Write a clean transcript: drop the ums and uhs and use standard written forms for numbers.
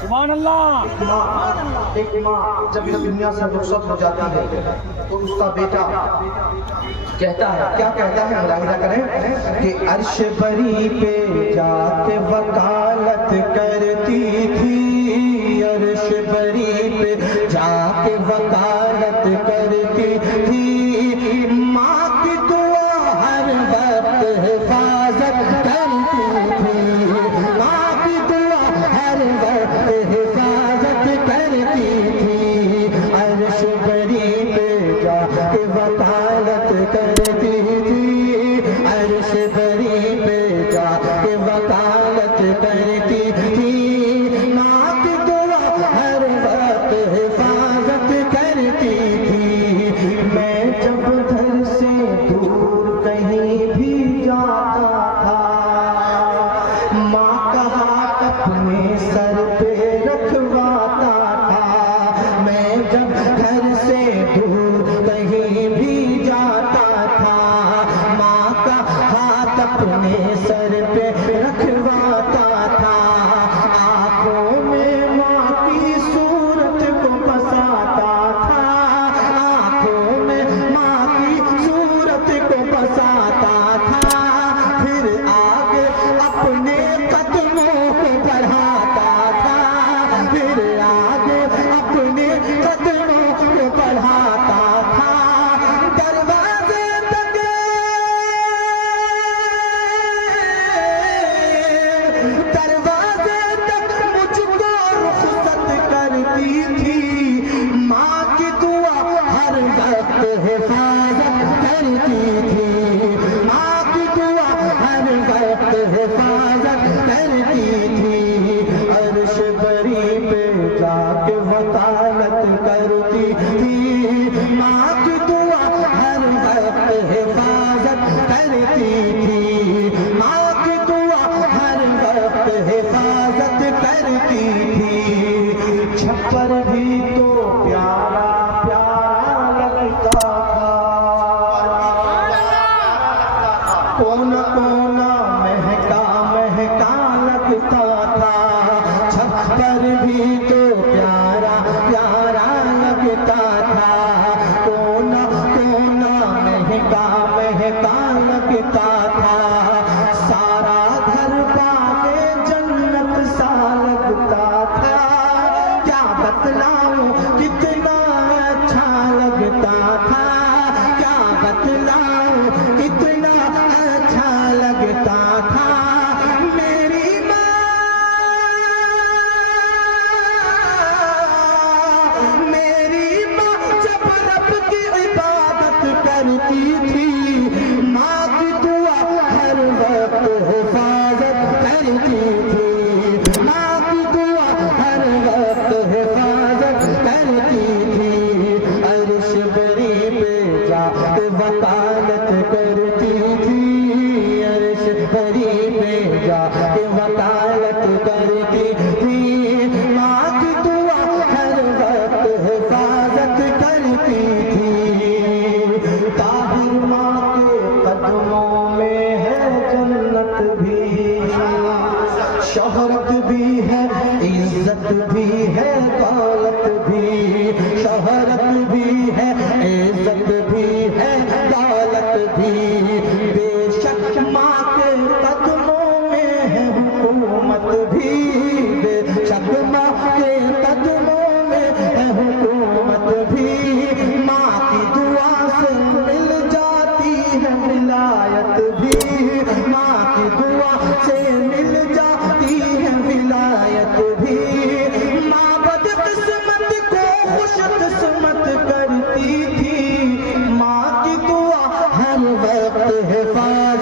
سبحان اللہ. ایک ماں جب اس دنیا سے رخصت ہو جاتی ہے تو اس کا بیٹا کہتا ہے، کیا کہتا ہے ملاحظہ کریں کہ عرش بری پہ جا کے وکالت کرتی تھی، عرش بری پہ جا کے وکالت کرتی تھی، ماں کی دعا ہر وقت حفاظت کرتی تھی، ماں کی دعا ہر وقت حفاظت کرتی تھی، عرش بری پہ جا کے وکالت کرتی تھی، عرش بری پہ جا کے وکالت کرتی تھی، ماں کی دعا ہر وقت حفاظت کرتی تھی، میں جب گھر سے دور کہیں بھی جاتا تھا، ماں کا ہاتھ اپنے سر پہ رکھواتا تھا، میں جب گھر سے دور کہیں بھی جاتا تھا، ماں کا ہاتھ اپنے سر پہ رکھواتا تھا، آنکھوں میں ماں کی صورت کو بساتا تھا، آنکھوں میں ماں کی صورت کو بساتا تھا، پھر آگے اپنے قدموں کو بڑھاتا تھا، پھر آگے اپنے قدموں کو بڑھاتا تھا، دروازے تک مجھ کو رخصت کرتی تھی، ماں کی دعا ہر وقت حفاظت کرتی تھی، ماں کی دعا ہر وقت حفاظت کرتی تھی، عرش بری پہ جا کے وکالت کرتی تھی، ماں کی دعا ہر وقت حفاظت کرتی تھی، ماں کی دعا ہر وقت حفاظت کرتی تھی، چھپر بھی تو پیارا پیارا لگتا تھا، کونا کونا مہکا مہکا لگتا تھا، چھپر بھی تو پیارا پیارا لگتا تھا، کونا کونا مہکا مہکا لگتا تھا، سارا گھر باغے جنت سا لگتا تھا، کیا بتلاؤں کتنا اچھا لگتا تھا، کیا بتلاؤں کتنا اچھا لگتا تھا، میری ماں جب رب کی عبادت کرتی تھی، ماں کی دعا ہر وقت حفاظت کرتی تھی، ماں کی دعا ہر وقت حفاظت کرتی تھی، عرش بری پہ جا کے وکالت کرتی تھی، عرش بری پہ جا کے وکالت کرتی تھی، ماں کی دعا ہر وقت حفاظت کرتی تھی، طاہر ماں کے قدموں میں ہے جنت بھی، شہرت بھی ہے عزت بھی ہے دولت بھی، شہرت بھی ہے عزت بھی ہے دولت بھی، بے شک ماں کے قدموں میں ہے حکومت بھی، بے شک ماں کے قدموں میں ہے حکومت بھی، ماں کی دعا سے مل جاتی ہے ولایت بھی، ماں کی دعا سے مل جاتی ہے ولایت بھی، ماں بدقسمت کو خوش قسمت کرتی تھی، ماں کی دعا ہر وقت حفاظت